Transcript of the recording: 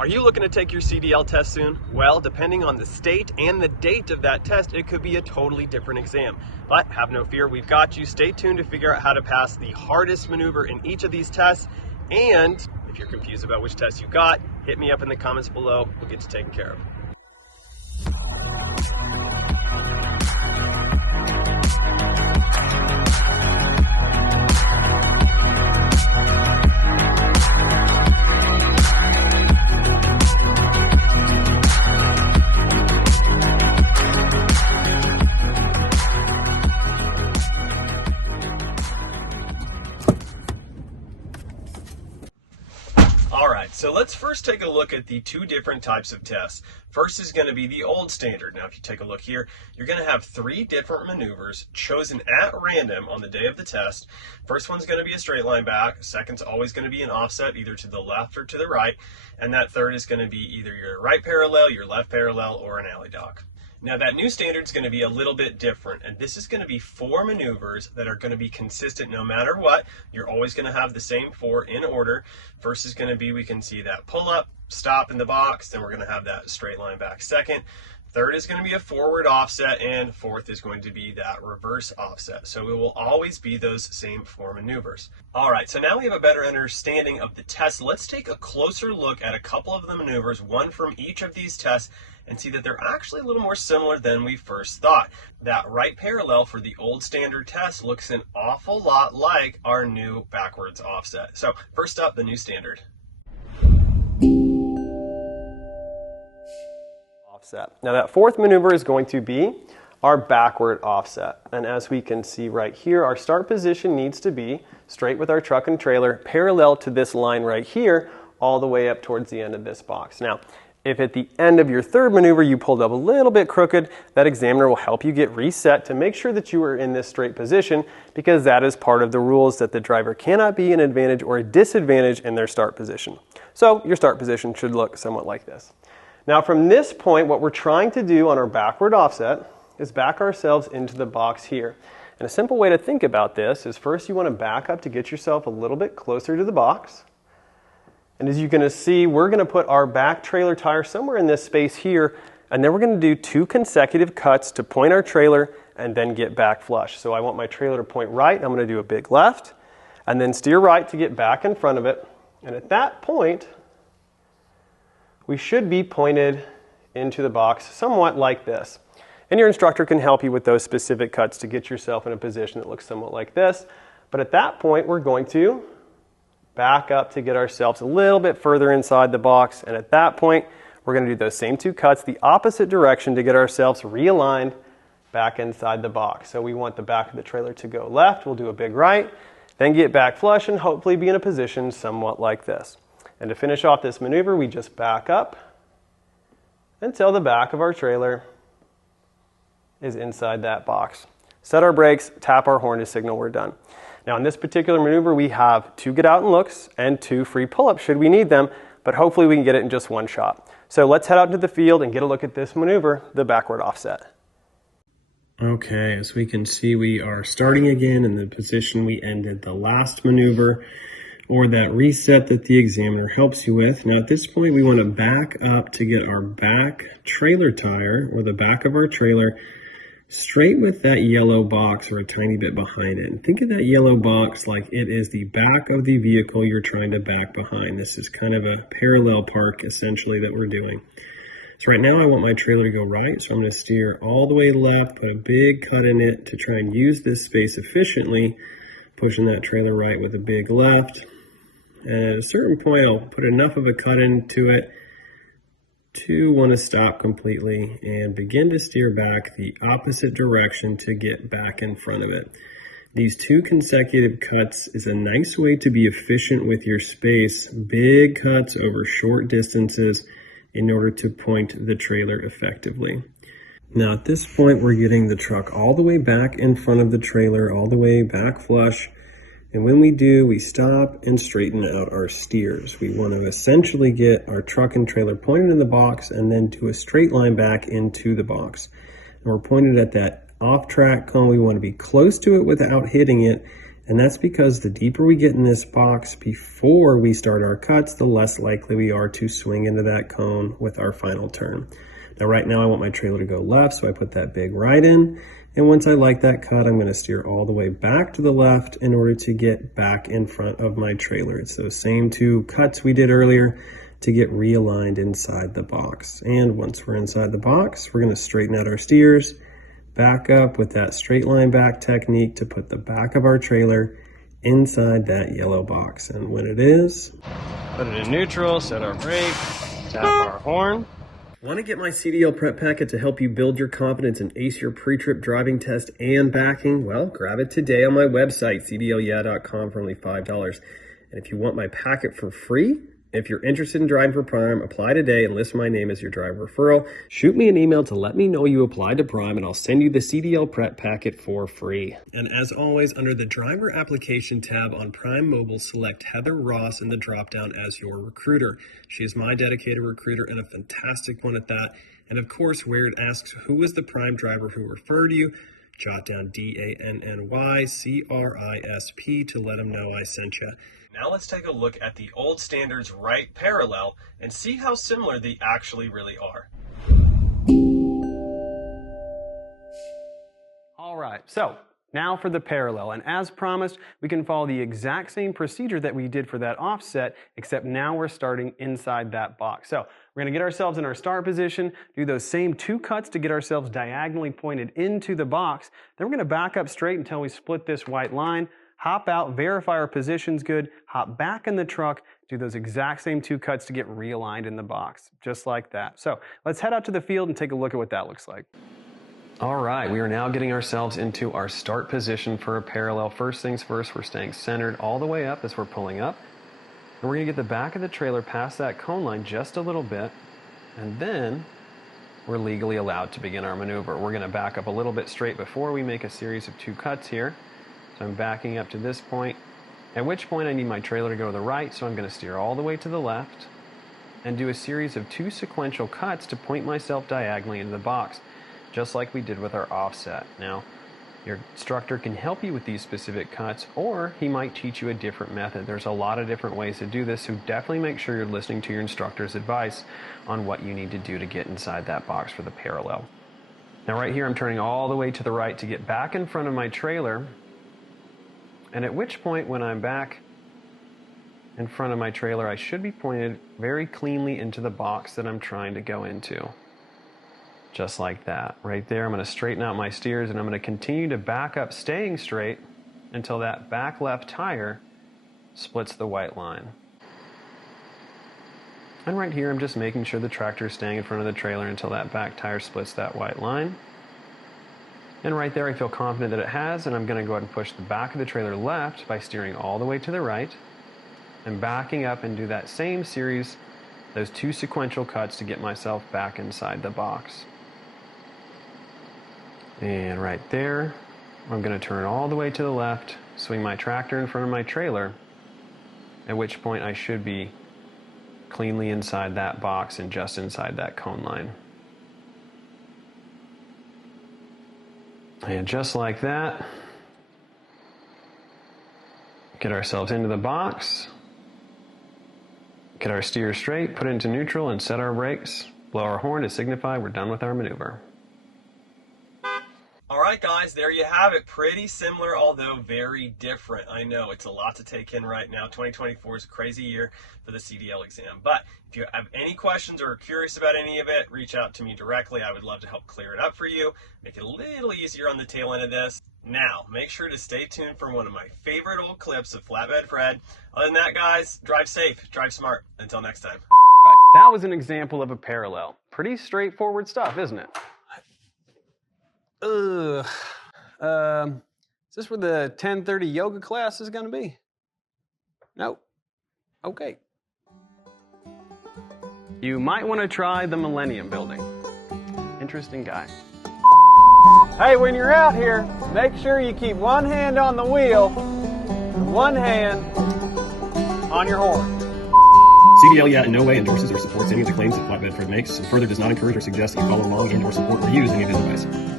Are you looking to take your CDL test soon? Well, depending on the state and the date of that test, it could be a totally different exam. But have no fear, we've got you. Stay tuned to figure out how to pass the hardest maneuver in each of these tests. And if you're confused about which test you got, hit me up in the comments below. We'll get you taken care of. So let's first take a look at the two different types of tests. First is going to be the old standard. Now, if you take a look here, you're going to have three different maneuvers chosen at random on the day of the test. First one's going to be a straight line back. Second's always going to be an offset, either to the left or to the right. And that third is going to be either your right parallel, your left parallel, or an alley dog. Now that new standard is going to be a little bit different, and this is going to be four maneuvers that are going to be consistent no matter what. You're always going to have the same four in order. First is going to be, we can see that pull up, stop in the box, then we're going to have that straight line back second. Third is going to be a forward offset, and fourth is going to be that reverse offset. So it will always be those same four maneuvers. All right, so now we have a better understanding of the test. Let's take a closer look at a couple of the maneuvers, one from each of these tests, and see that they're actually a little more similar than we first thought. That right parallel for the old standard test looks an awful lot like our new backwards offset. So first up, the new standard. Offset. Now that fourth maneuver is going to be our backward offset. And as we can see right here, our start position needs to be straight with our truck and trailer, parallel to this line right here, all the way up towards the end of this box. Now, if at the end of your third maneuver you pulled up a little bit crooked, that examiner will help you get reset to make sure that you are in this straight position, because that is part of the rules that the driver cannot be an advantage or a disadvantage in their start position. So your start position should look somewhat like this. Now from this point, what we're trying to do on our backward offset is back ourselves into the box here. And a simple way to think about this is first you want to back up to get yourself a little bit closer to the box. And as you're going to see, we're going to put our back trailer tire somewhere in this space here, and then we're going to do two consecutive cuts to point our trailer and then get back flush. So I want my trailer to point right, I'm going to do a big left, and then steer right to get back in front of it. And at that point, we should be pointed into the box somewhat like this. And your instructor can help you with those specific cuts to get yourself in a position that looks somewhat like this. But at that point, we're going to back up to get ourselves a little bit further inside the box, and at that point we're going to do those same two cuts the opposite direction to get ourselves realigned back inside the box. So we want the back of the trailer to go left, we'll do a big right, then get back flush and hopefully be in a position somewhat like this. And to finish off this maneuver, we just back up until the back of our trailer is inside that box. Set our brakes, tap our horn to signal we're done. Now in this particular maneuver, we have two get out and looks and two free pull-ups should we need them, but hopefully we can get it in just one shot. So let's head out into the field and get a look at this maneuver, the backward offset. Okay, as we can see, we are starting again in the position we ended the last maneuver, or that reset that the examiner helps you with. Now at this point, we want to back up to get our back trailer tire, or the back of our trailer, straight with that yellow box or a tiny bit behind it. And think of that yellow box like it is the back of the vehicle you're trying to back behind. This is kind of a parallel park essentially that we're doing. So right now I want my trailer to go right, so I'm going to steer all the way left, put a big cut in it to try and use this space efficiently, pushing that trailer right with a big left. And at a certain point I'll put enough of a cut into it to want to stop completely and begin to steer back the opposite direction to get back in front of it. These two consecutive cuts is a nice way to be efficient with your space, big cuts over short distances in order to point the trailer effectively. Now at this point, we're getting the truck all the way back in front of the trailer, all the way back flush. And when we do, we stop and straighten out our steers. We want to essentially get our truck and trailer pointed in the box and then do a straight line back into the box. And we're pointed at that off-track cone. We want to be close to it without hitting it. And that's because the deeper we get in this box before we start our cuts, the less likely we are to swing into that cone with our final turn. Now right now I want my trailer to go left, so I put that big right in. And once I like that cut, I'm gonna steer all the way back to the left in order to get back in front of my trailer. It's those same 2 cuts we did earlier to get realigned inside the box. And once we're inside the box, we're gonna straighten out our steers, back up with that straight line back technique to put the back of our trailer inside that yellow box. And when it is, put it in neutral, set our brake, tap our horn. Want to get my CDL prep packet to help you build your confidence and ace your pre-trip driving test and backing? Well, grab it today on my website, cdlyeah.com, for only $5. And if you want my packet for free, if you're interested in driving for Prime, apply today and list my name as your driver referral. Shoot me an email to let me know you applied to Prime and I'll send you the CDL prep packet for free. And as always, under the driver application tab on Prime Mobile, select Heather Ross in the dropdown as your recruiter. She is my dedicated recruiter and a fantastic one at that. And of course, where it asks who was the Prime driver who referred you, jot down DANNYCRISP to let them know I sent you. Now let's take a look at the old standards right parallel and see how similar they actually really are. All right, so now for the parallel, and as promised, we can follow the exact same procedure that we did for that offset, except now we're starting inside that box. So we're gonna get ourselves in our start position, do those same 2 cuts to get ourselves diagonally pointed into the box, then we're gonna back up straight until we split this white line, hop out, verify our position's good, hop back in the truck, do those exact same 2 cuts to get realigned in the box, just like that. So let's head out to the field and take a look at what that looks like. All right, we are now getting ourselves into our start position for a parallel. First things first, we're staying centered all the way up as we're pulling up. And we're gonna get the back of the trailer past that cone line just a little bit, and then we're legally allowed to begin our maneuver. We're gonna back up a little bit straight before we make a series of 2 cuts here. So I'm backing up to this point, at which point I need my trailer to go to the right, so I'm going to steer all the way to the left and do a series of 2 sequential cuts to point myself diagonally into the box, just like we did with our offset. Now, your instructor can help you with these specific cuts, or he might teach you a different method. There's a lot of different ways to do this, so definitely make sure you're listening to your instructor's advice on what you need to do to get inside that box for the parallel. Now right here, I'm turning all the way to the right to get back in front of my trailer. And at which point, when I'm back in front of my trailer, I should be pointed very cleanly into the box that I'm trying to go into. Just like that. Right there, I'm going to straighten out my steers and I'm going to continue to back up, staying straight until that back left tire splits the white line. And right here, I'm just making sure the tractor is staying in front of the trailer until that back tire splits that white line. And right there, I feel confident that it has, and I'm going to go ahead and push the back of the trailer left by steering all the way to the right and backing up and do that same series, those 2 sequential cuts to get myself back inside the box. And right there, I'm going to turn all the way to the left, swing my tractor in front of my trailer, at which point I should be cleanly inside that box and just inside that cone line. And just like that, get ourselves into the box, get our steer straight, put it into neutral, and set our brakes, blow our horn to signify we're done with our maneuver. All right, guys, there you have it. Pretty similar, although very different. I know it's a lot to take in right now. 2024 is a crazy year for the CDL exam. But if you have any questions or are curious about any of it, reach out to me directly. I would love to help clear it up for you, make it a little easier on the tail end of this. Now, make sure to stay tuned for one of my favorite old clips of Flatbed Fred. Other than that, guys, drive safe, drive smart. Until next time. That was an example of a parallel. Pretty straightforward stuff, isn't it? Is this where the 10:30 yoga class is going to be? No. Okay. You might want to try the Millennium Building. Interesting guy. Hey, when you're out here, make sure you keep one hand on the wheel and one hand on your horn. CDL in no way endorses or supports any of the claims that Flatbed Fred makes, and further does not encourage or suggest that you follow along and or support or use any of his advice.